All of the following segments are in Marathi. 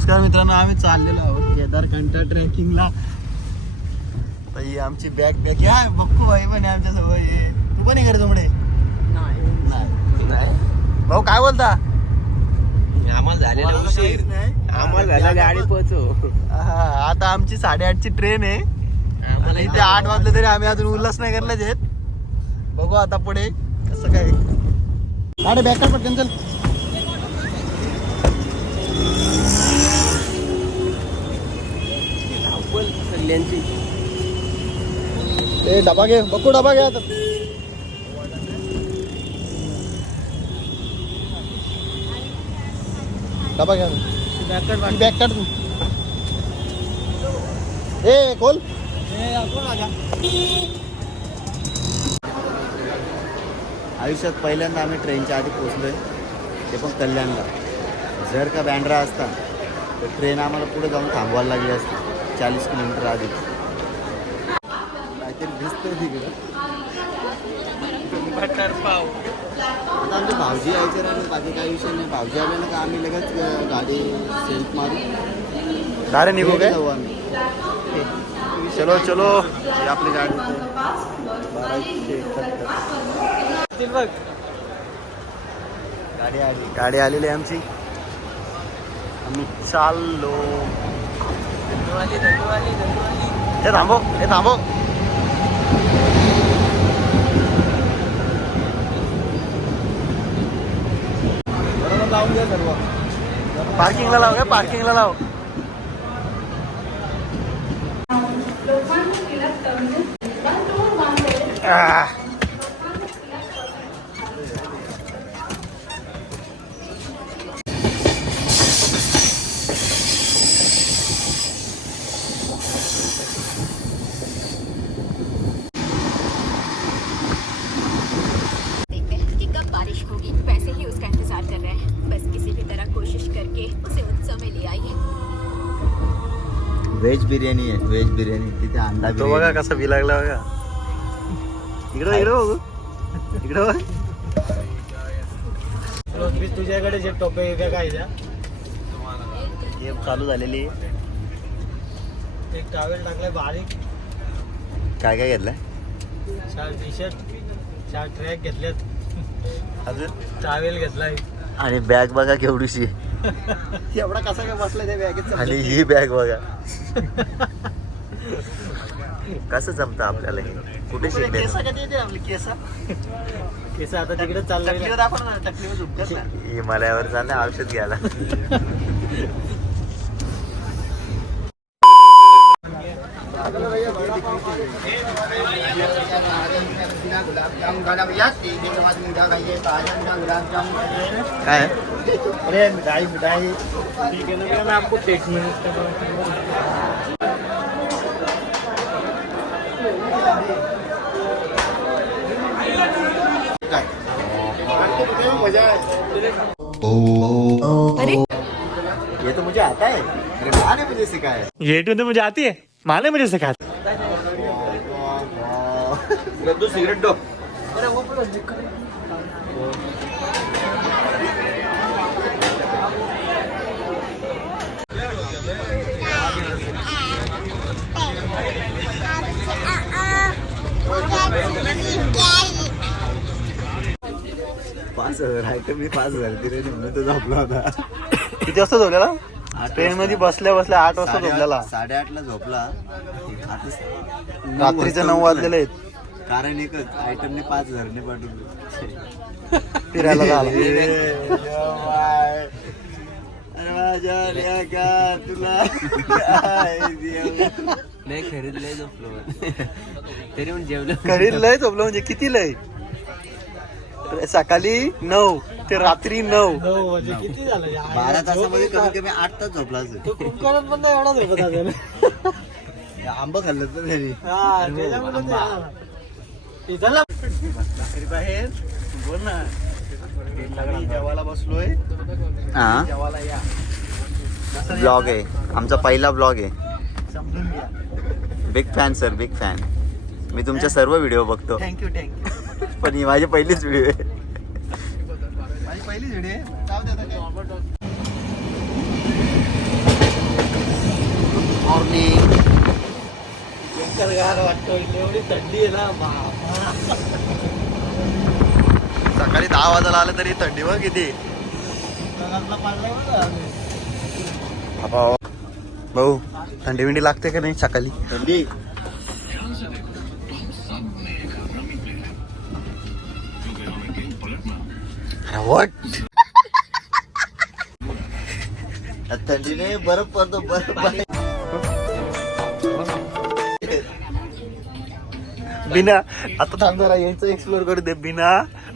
नमस्कार मित्रांनो, आम्ही चाललेलो आहोत केदारखंड ट्रेकिंगला. तर ही आमची बॅग या बक्कू भाई पण आहे आमच्या सोबत. तू पण करतो पुढे? नाही भाऊ, काय बोलता? आम्हाला झालेला उशीर, आम्हाला झाला गाडी पोहोचो. आता आमची 8:30ची ट्रेन आहे. आम्हाला इथे 8 वाजले तरी आम्ही अजून उल्हासनगरलाच आहेत. बघू आता पुढे कसं काय. अरे बॅग काढ पटकन, चल. ए डबा घे बक्कू, डबा घे आता. डबा घ्या, बॅग काढ तू. ए खोल. आयुष्यात पहिल्यांदा आम्ही ट्रेनच्या आधी पोहोचलोय, ते पण कल्याणला. जर का बँड्रा असता तर ट्रेन आम्हाला पुढे जाऊन थांबवायला लागली असती 40 किलोमीटर आधी. काहीतरी दिसतंय तिकडे. बटर पाव. आता आमचे भाऊजी यायचे नाही, बाकी काही विषय नाही. भाऊजी आले ना का आम्ही लगेच गाडी सेल्फ मारू, गाडी निघू काय जाऊ आम्ही. चलो चलो, ही आपली गाडी. गाडी आलेली आहे आमची. आम्ही चाललो. हे थांबव, हे थांबव. लावून द्या सर्व. पार्किंगला लाव काय, पार्किंगला लाव. बारिश होगी, वैसे ही उसका इंतजार कर रहे हैं. बस किसी भी तरह कोशिश करके उसे उत्सव में ले आइए. व्हेज बिर्याणी आहे, व्हेज बिर्याणी. तिथे अंडा तो बघा कसा बी लागला बघा. इकडं इकडं बघू, इकडं बघ. तुझ्याकडे जे टोपे काय हे चालू झालेली. एक टॉवेल टाकलाय बारीक. काय काय घेतलंय? 4 टी-शर्ट, 4 ट्रॅक घेतलेत, अजून टॉवेल घेतलाय. आणि बॅग बघा केवढीशी. एवढा कसा काय बसलाय त्या बॅगेत. आणि ही बॅग बघा. कसं जमतं आपल्याला हे. कुठे शिकले आपली केस. केस आता तिकडे चाललंय. हिमालयावर चाललंय औषध घ्यायला. काय अरे मिठाई मिठाई ठीक है ना, मैं आपको टेक्स्ट में मजा है. अरे ये तो मुझे आता है, मेरे माँ ने मुझे सिखाया. ये तो मुझे आती है, माँ ने मुझे सिखाया. दो सिगरेट दो. आयटम मी 5,000 दिले म्हणून तो झोपला होता. किती वाजता झोपलेला? ट्रेन मध्ये बसल्या बसल्या 8 वाजता झोपलेला. 8:30ला झोपला. आता रात्रीचे 9 वाजलेले आहेत. कारण एकच, आयटमने 5,000 ने पाठवले. फिरायला झाला. अरे माझ्या का तुला नाही खरीदलंय झोपलो तरी पण जेवलं. खरीदलंय झोपलं म्हणजे किती लय? सकाळी 9 ते रात्री 9. म्हणजे किती झालं? 12 तासामध्ये कमीत कमी 8 तास झोपला असेल. कुंकणात पण नाही एवढा झोपत असेल. आंबा खाल्लं तर त्यांनी. बाहेर बोल ना. जेवायला बसलोय. जेवायला या. ब्लॉग आहे आमचा, पहिला ब्लॉग आहे. समजून घ्या. Big fan sir, big fan. मी तुमच्या सर्व व्हिडिओ बघतो. Thank you thank you. पण ही माझी पहिलीच व्हिडिओ आहे. माझी पहिलीच व्हिडिओ आहे. मॉर्निंग. वाटतो एवढी थंडी आहे ना बाबा. सकाळी 10 वाजायला आलं तरी थंडी बघ किती. भाऊ थंडी बिंडी लागते का नाही सकाळी? थंडी वट थंडीने बरफ पडतो बरफ. बिना आता थांब जरा यांचं एक्सप्लोर करू दे. बिना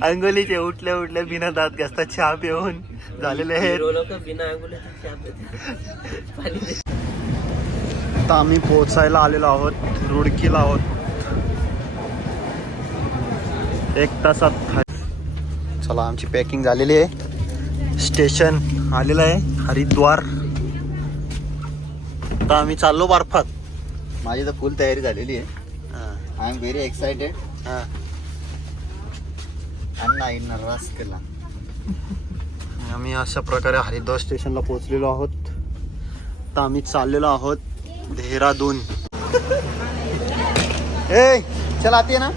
अंगोलीचे उठल्या उठल्या बिना दात घासतात चहा पिऊन झालेले आहेत. आता आम्ही पोहोचायला आलेलो आहोत रुडकीला आहोत. 1 तासात. चला आमची पॅकिंग झालेली आहे. स्टेशन आलेलं आहे हरिद्वार. आता आम्ही चाललो बर्फात. माझी तर फुल तयारी झालेली आहे. I am very excited. Anna in रस केला. आम्ही अशा प्रकारे हरिद्वार स्टेशनला पोहोचलेलो आहोत. आता आम्ही चाललेलो आहोत देहरादून. ए चल आते ना.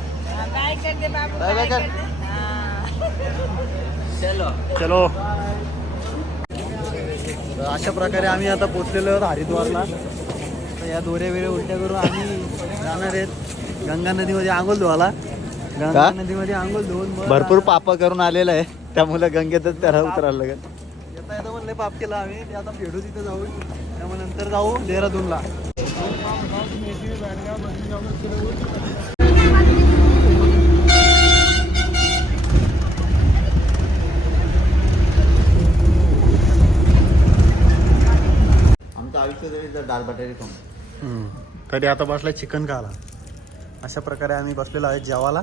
बाय बाय कर. चलो. अशा प्रकारे आम्ही आता पोहोचलेलो आहोत हरिद्वारला. तर या दोऱ्या वेळेला उलट्या करून आम्ही जाणार आहेत गंगा नदीमध्ये आंघोळ धुवायला. गंगा नदीमध्ये आंघोळ धुवून भरपूर पाप करून आलेला आहे त्यामुळे गंगेतच त्याला उतरायला लागेल. येता येता म्हणलं पाप केला आम्ही. ते आता भेटू तिथं जाऊ. त्यामुळे नंतर जाऊ देहरादूनला. आमचं आयुष्य जरी दाल बटाटे खाऊन. तरी आता बसला चिकन खायला. अशा प्रकारे आम्ही बसलेलो आहे जेवायला.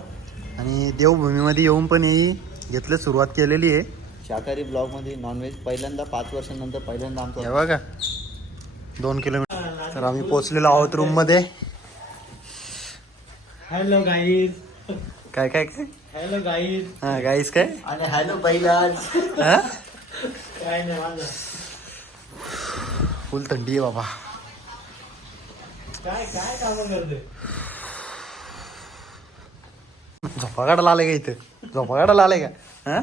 आणि देवभूमीमध्ये येऊन पण ही घेतलं सुरुवात केलेली आहे. शाकाहारी ब्लॉग मध्ये नॉनव्हेज पहिल्यांदा 5 वर्षांनंतर पहिल्यांदा हे आमचं. बघा 2 किलोमीटर. तर आम्ही पोहोचलेलो आहोत रूम मध्ये. Hello guys. काय काय काय हॅलो गाईज. हा गाईस काय आणि हॅलो बैलाज. हा काय नाही माझं. फुल थंडी आहे बाबा. काय काय कामं करते. झोपा काढायला आले का इथं? झोपा काढायला आले का? हा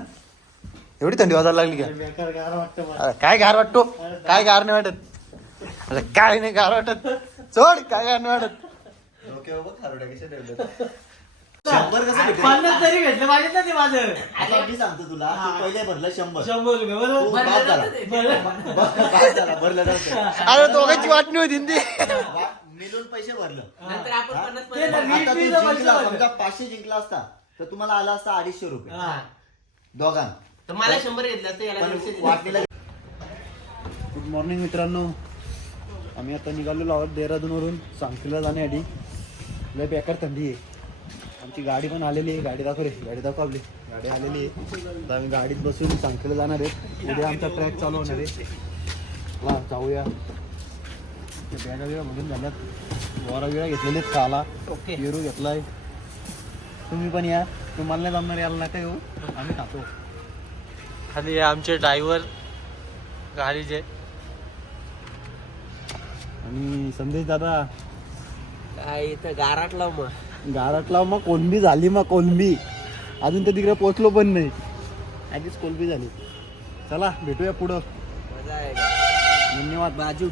एवढी थंडी वाजायला लागली का? बेकार गार वाटतं मला. अरे काय गार वाटतो? काय गार नाही वाटत. अरे काय नाही गार वाटत. सोड काय गार नाही वाटत. डोक्यावर बघ खारोड्या कशा ठेवल्यात. 100 कसं भेटेल? 50 तरी भेटलं पाहिजे ना ते माझं. आता मी सांगतो तुला तू पहिले भरलं 100. 100 रुपये तू बरोबर. बाद झाला. बाद झाला भरलं जातं. अरे दोघांची वाटणी होती ना ती. मिळून पैसे भरलं. नंतर आपण हा? 50 आता तू पैसे जिंकला, भरलं. समजा 500 जिंकला असता तर तुम्हाला आला असता 250 रुपये हा. दोघां. तर मला 100 घेतलं असतं याला पण 150 वाटणीला गुड मॉर्निंग मित्रांनो. आम्ही आता निघालेलो आहोत देहरादूनवरून सांगलीला जाण्यासाठी. लय बेकार थंडी आहे. आमची गाडी पण आलेली आहे. गाडी दाखव रे. गाडी दाखव आपली. गाडी आलेली आहे. आता आम्ही गाडीत बसून सांगलीला जाणार आहे. उद्या आमचा ट्रॅक चालू होणार आहे. ला जाऊया. बॅगा बिगा बघून झाल्यात. बोरा बिरा घेतलेले आहेत खाला. ओके. पेरू घेतलाय. तुम्ही पण या. तुम्हाला नाही जमणार यायला नका येऊ. आम्ही खातो. आणि आमचे ड्रायव्हर गाडीचे. आणि संदेश दादा काय इथं गाराट लाव मग. गारटला मग कोलंबी झाली. मग कोलंबी अजून तर तिकडे पोचलो पण नाही. आधीच कोलंबी झाली. चला भेटूया पुढं. मजा आहे का? धन्यवाद. बाजू